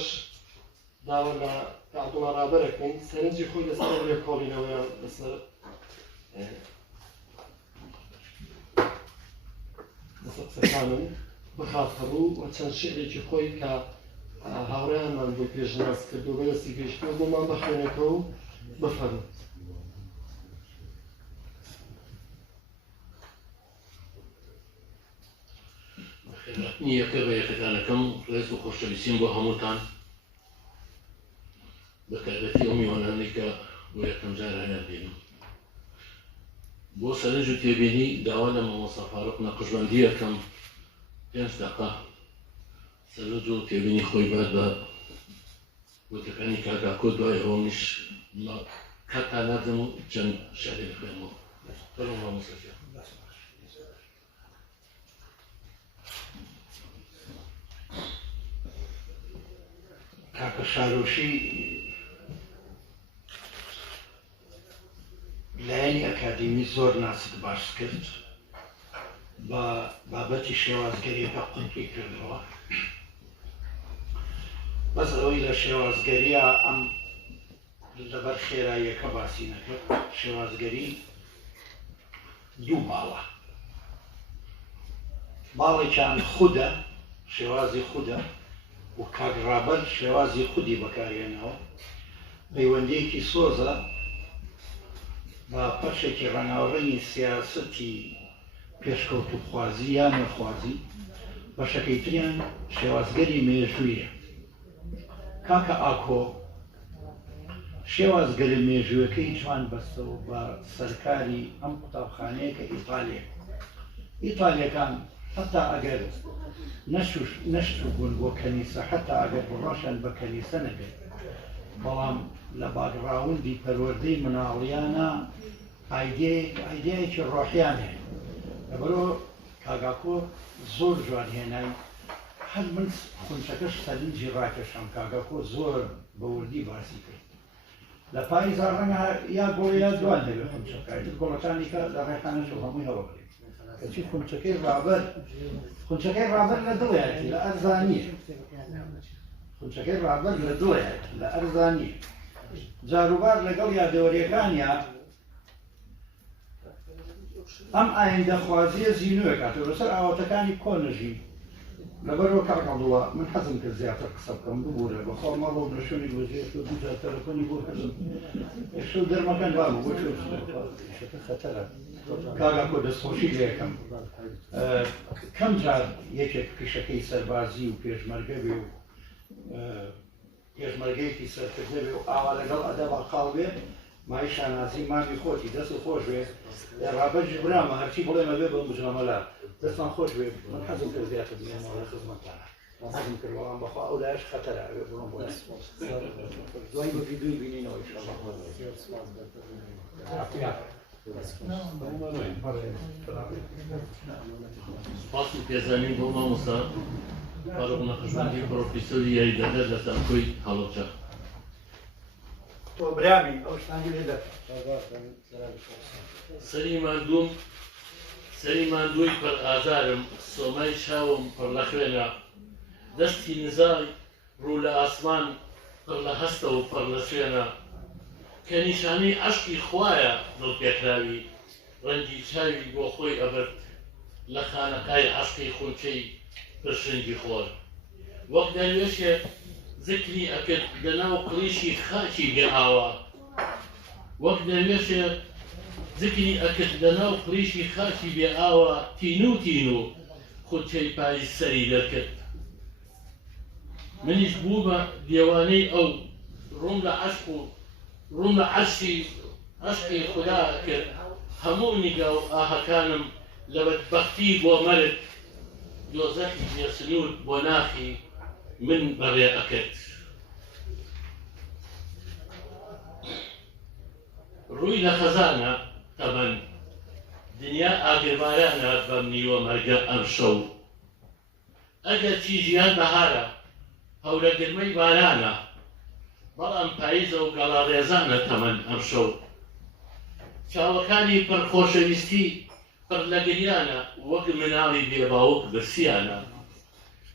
ئێوەش داوە لە عەبدوڵڵا ڕابەرەکەین سەرنجی خۆی لەسەر لێکۆڵینەوەیان لەسەر قسەکانم بخاتە ڕوو و چەند شعرێکی خۆی کە هاوڕێیانمان بۆ پێشناس کردو بەدەستی گەیشتووە بۆمان بخوێنێتەوە و بفەرموو. نیەکە بە یەکەکانەکەم ڕێز و خۆشەویستیم بۆ هەمووتان بە تایبەتی ئەو میوانانەی کە بۆ یەکەم جار هەیەبینم. بۆ سەرنج و تێبینی داوا لە مامۆستا فاروق نەقشبەندی یەکەم 5 دقیقە سەرنج و تێبینی خۆی بات بە گوتەکانی کاکاکۆ دوای ئەوەمیش کاتا نادەم و چەند شعری بخوێنمەوە. فەرموو مامۆستا فێر. کاکە شارۆشی لایەنی ئەکادیمی زۆر ناست باش کرد بە بابەتی شێوازگەریەکە قوتوی کردەوە. بەس ئەوەی لە شێوازگەریە ئەم لەبەر خێراییەکە باسی نەکرد. شێوازگەری دوو باڵە، باڵێکیان خودە، شێوازی خودە و کاگڕابەر شێوازی خودی بەکارهێنەوە. پەیوەندیەکی سۆزە بە پەرشێکی ڕەناوڕەنی سیاسەتی پێشکەوتوخوازی یان نەخوازی. بەشەکەی تریان شێوازگەری مێژوویە. کاکە ئاکۆ شێوازگەری مێژووەکەی جوان بەستەوە بە سەرکاری ئەم قوتابخانەیە کە ئیتالیە. ئیتالیەکان حتا ئەگەر نەشتو بوون بۆ کەنیسە، حتا ئەگەر ڕۆشن بە کەنیسە نەبێت، بەڵام لە باگراوندی پەروەردەی مناڵیانە ئایدیایەکی ڕۆحیان هەیە. لەبەرەوە کاگاکۆ زۆر جوان هێنای. هەر من خونچەکەش سەرنجی ڕاکێشام. کاگاکۆ زۆر بەوردی باسی کرد. لە پاییزا ڕەنگە یا گۆڵ یا دوان هەبێت خونچەکە گۆڵەکانی کە لە ڕێخانەش هەمووی هەوەکرێت. کەچی خونچەکەی ڕابەر لە دڵیەتی لە ئەرزانیە. خونچەکەی ڕابەر لە دڵیەتی لە ئەرزانیە. جاروبار لەگەڵ یادەوەریەکانیە ئەم ئایندەخوازیە زیینووە کاتەوە لەسەر ئاواتەکانی کۆنەژی. لەبەرەوە کاکەڵوە من حەزم کرد زیاتر قسە بکەم ببوورە بەخۆ ماڵەوە برشۆنی گۆزیێت و دوجار تەلەفۆنی بۆ کردم شو دەرمەکان بابوو بۆ شەکە خەتەرە. کاگاکۆ دەستخۆشی لێ یەکەم کەم جار یەکێک پیشەکەی سەربازی و پێشمەرگە بێ و پێشمەرگەیەکی سەرکردە بێ و ئاوا لەگەڵ ئەدەبا خاڵ بێ مای شانازی مامی خۆتی دەست و خۆش بێ ڕابەرجی برامە هەرچی بڵێمە بێ بە مجرەمەلا دەستمان خۆش بێ. من حەزم کرد زیاتر بێنەوە خزمەتانە. حەزم کرد بەڵام بەخوا ئەو لایەش خەتەرە ئەوێ بڕۆم بۆ دوای بە ڤیدیۆی بینینەوە ئینشاڵڵا. سپاس و پێزانین بۆ مامۆستا فاروق نەقشبەندی پرۆفیسۆری یاریدەدەر لە زانکۆی هەڵەبجە. تۆ برامی ئەو شتانی لێ دەکەم. سەری ماندووی پڕ ئازارم، سۆمای چاوم پڕ لە خوێنە، دەستی نزای ڕوو لە ئاسمان پڕ لە هەستە و پڕ لە سوێنە، کە نیشانەی عەشقی خوایە دڵپێکراوی، ڕەنگی چاوی بۆ خۆی ئەبرد لە خانەقای عەشقی خونچەی پرشنگی خۆر. وەک دەروێشێک ذکری ئەکرد لەناو قڵیشی خاکی بێئاوا، وەک دەروێشێک ذکری ئەکرد لەناو قڵیشی خاکی بێئاوا، تین و خونچەی پای سەری دەرکرد. منیش بوو بە دیێوانەی ئەو ڕوون لە عەشقی خودا کرد. هەموو نیگا و ئاهەکانم لە بەدبەختی بۆ مەرد، دۆزەخی بێسنوود بۆ ناخی من بەڕێ ئەکرد. ڕووی لە خەزانە تەمەن، دنیا ئاگرمارانە بەم نیوە مەرگە ئەم شەو. ئەگەر چی ژیان بەهارە هەورە گرمەی بارانە، بەڵام پاییزە و گەڵاڕێزانە تەمەن ئەم شەو. چاوەکانی پڕ خۆشەویستی پڕ لە گریانە، وەک مناڵی بێباوک برسیانە.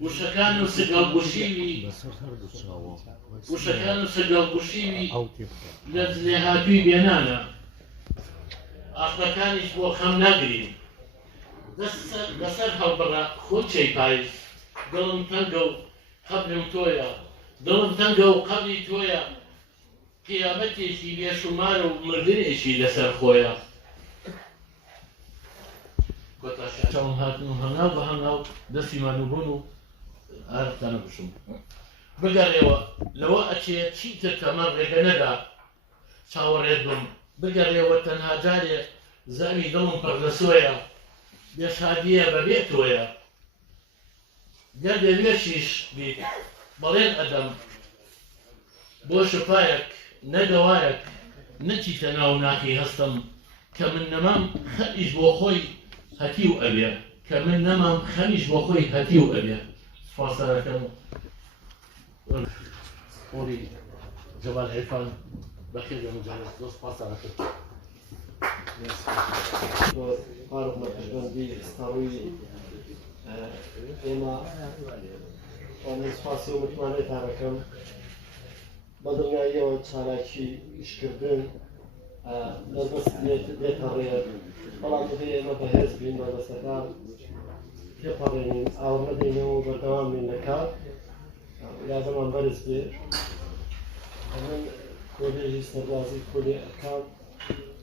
وشەکان و سگەڵ گوشیوی وشەکان و سگەڵ گوشیوی لە جلێهاتووی بێنانە ئاخرەکانیش بۆ خەم ناگرین لەسەر هەڵبڕە خۆچەی پاییز دڵم تەنگە و قەبرم تۆیە دڵم تەنگە و قەبری تۆیە قیامەتێکی بێشومارە و مردنێکی لەسەر خۆیە کۆتاشەم هاتن و هەنگاو بە هەنگاو دەستیمان و بوون و ئارتانە بشم بگەڕێەوە لەوە ئەچێ چیتر کەمە ڕێگە نەدا چاوەڕێت بم بگەڕێەوە تەنها جارێ زاوی دڵم پڕ لە سۆیە بێشادیە بەبێ تۆیە گەردێ لێشیش بیت بەڵێن ئەدەم بۆ شپایەک نەگەوایەک نەچیتە ناو ناکی هەستم کە من نەمام خەمیش بۆ خۆی هەتی و ئەبێ کە من نەمام خەمیش بۆ خۆی هەتی و ئەبێ سپاسدارەکەم قۆری جەوال عیرفان بەخێر دەمەجانێت زۆر سپاسدارەکەم فارغ مەپشبەندی ستاڕووی ئێمە سپاسی و متمانێتانەکەم بە دڵنیاییەوە چالاکی ئیشکردن دەست دێتە ڕێ بەڵام دەبێ ئێمە بەهێز بین بە دەستەکان تێپەڕێنین ئاو نەدەینەوە بەردەوام بین لە کار یادەمان بەرز بێ من کۆلێژی سەربازی کۆلێ ئەکام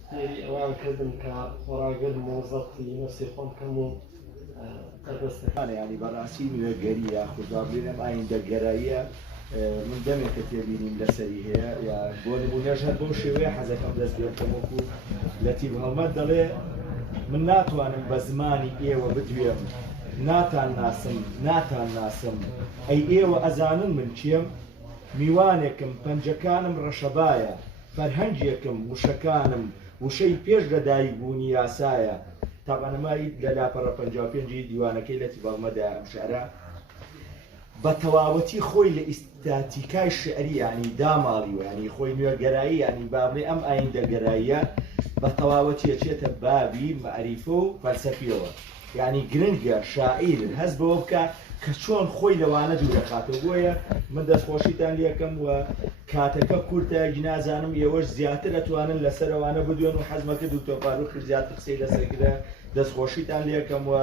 فێری ئەوان کردم کە خۆراگرم و زەبتی نەفسی خۆم کەم و دەستەکانە ینی بەڕاستی نوێگەریە خوددابلێنم ئایندەگەراییە من دەمێکە تێبینیم لەسەری هەیە یا بۆ نمونەش هەر بەم شێوەیە حەزەکەم دەست بێتەوەکو لە تیم هەڵمەت دەڵێ من ناتوانم بە زمانی ئێوە بدوێم ناتان ناسم ئەی ئێوە ئەزانن من چیم میوانێکم پەنجەکانم ڕەشەبایە فەرهەنگێکم وشەکانم وشەی پێش لە دایکبوونی یاسایە تاقانەمایی لە لاپەڕە 55 دیوانەکەی لە تیباڵمەدا ئەم شعرە بە تەواوەتی خۆی لە ئیستاتیکای شعری ینی داماڵی و ینی خۆی نوێگەرایی ینی بابڵێ ئەم ئایندەگەراییە بە تەواوەتی ئەچێتە بابی مەعریفە و فەلسەفیەوە ینی گرنگە شاعیر هەست بەوە بکە کە چۆن خۆی لەوانە دوو دەخاتەوە بۆیە من دەستخۆشیتان لێکەم و کاتەکە کورتە نازانم ئێوەش زیاتر ئەتوانن لەسەرەوانە بدوێن و حەزمەکە دوکتۆر فاروق زیاتر قسەی لەسەرکرا دەستخۆشیتان لێکەم و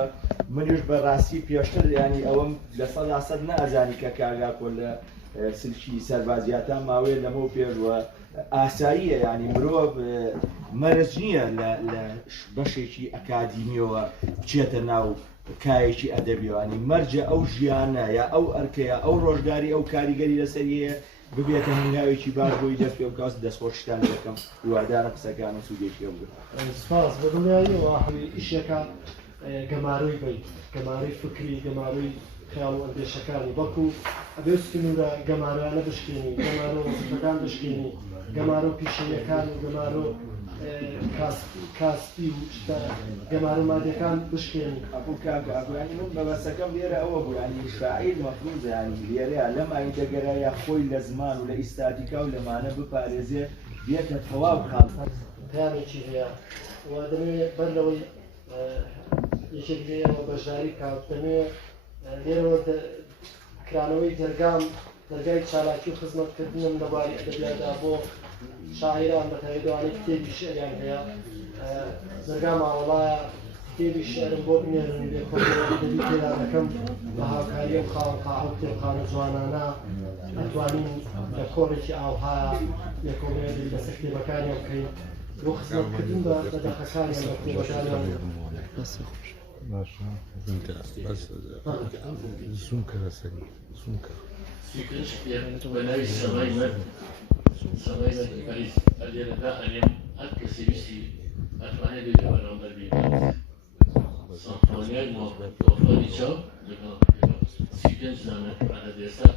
منیش بەڕاستی پێشتر ینی ئەوەم لە 100% نەئەزانی کە کاگاکۆ لە سلکی سەربازیاتان ماوەیە لەمە پێشوە ئاساییە ینی مرۆڤ مەرج نییە لە بەشێکی ئەکادیمیەوە بچێتە ناو کایەکی ئەدەبیوانی مەرجە ئەو ژیانە یا ئەو ئەرکەیە ئەو ڕۆژگاری ئەو کاریگەری لەسەریە ببێتە هەنگاوێکی باش بۆی دەست پێ بکەوت دەستخۆشتان دەکەم هیوادارم قسەکان و سوودێکی ئەو بێت سپاس بە دڵنیاییەوە ئیشەکە گەمارۆی بیت گەمارەی فکری گەمارەی خیاڵ و ئەندێشەکانی بەڵکو ئەبێ سکنورە گەمارانە بشکێنی گەمارە وەزیفەکان بشکێنی گەمارە و پیشەیەکان و گەمارە کاستی و گەمارە مادەکان بشکێنی ئەبوو کاکە ئەبوانی من بەبەسەکەم لێرە ئەوە بوو ینی شاعیر مەفروضە ینی لێرەیە لەم ئایندەگەرایە خۆی لە زمان و لە ئیستاتیکا و لەمانە بپارێزێ بێتە تەواو خاڵ پلانێکی هەیە و دەمەوێت بەر لەوەی یەکێک لێەوە بەشداری کات دەمەوێت لێرەوە کرانەوەی دەرگای چالاکی و خزمەتکردنم لەباری ئەدەبیاتدا بۆ شاعیران بە تایبەتوانەی کتێبی شعریان هەیە دەرگا ماوەڵایە کتێبی شعرم بۆ بنێرن لێ کۆمەڵی تێدا دەکەم بە هاوکاریە و خاڵقاع و کتێبخانە جوانانە ئەتوانین لە کۆڕێکی ئاوها لێکۆڵێنی لەسەر کتێبەکانیان بکەین بۆ خزمەتکردن بە دەخەکانیان بە کتێبەکانیان زومکە لەسەری زومکە بەناوی سەمای مەرد سەمای مەردی پەریز ئەلێرەدا ئەلێم هەر کەسی ویستی ئەتوانێت بێتە بەرامبەر بێت سەمفۆنیای تۆفانی چاو لەگەڵ 35 نامەت ئەدەدێسا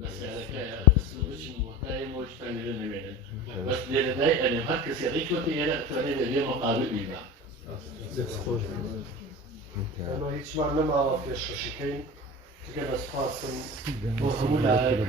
لە سیارەکەیە بچین وەتایەمەوە شتان لێرە نەوێنن بەس لێرەدای ئەلێم هەر کەسی ڕێکوەتی ئێرە ئەتوانێت لێ مەقابل بیبا ئەمە هیچمان نەماوە پێشکەشەکەین تگە دەسپاسم بۆ هەموو لایەک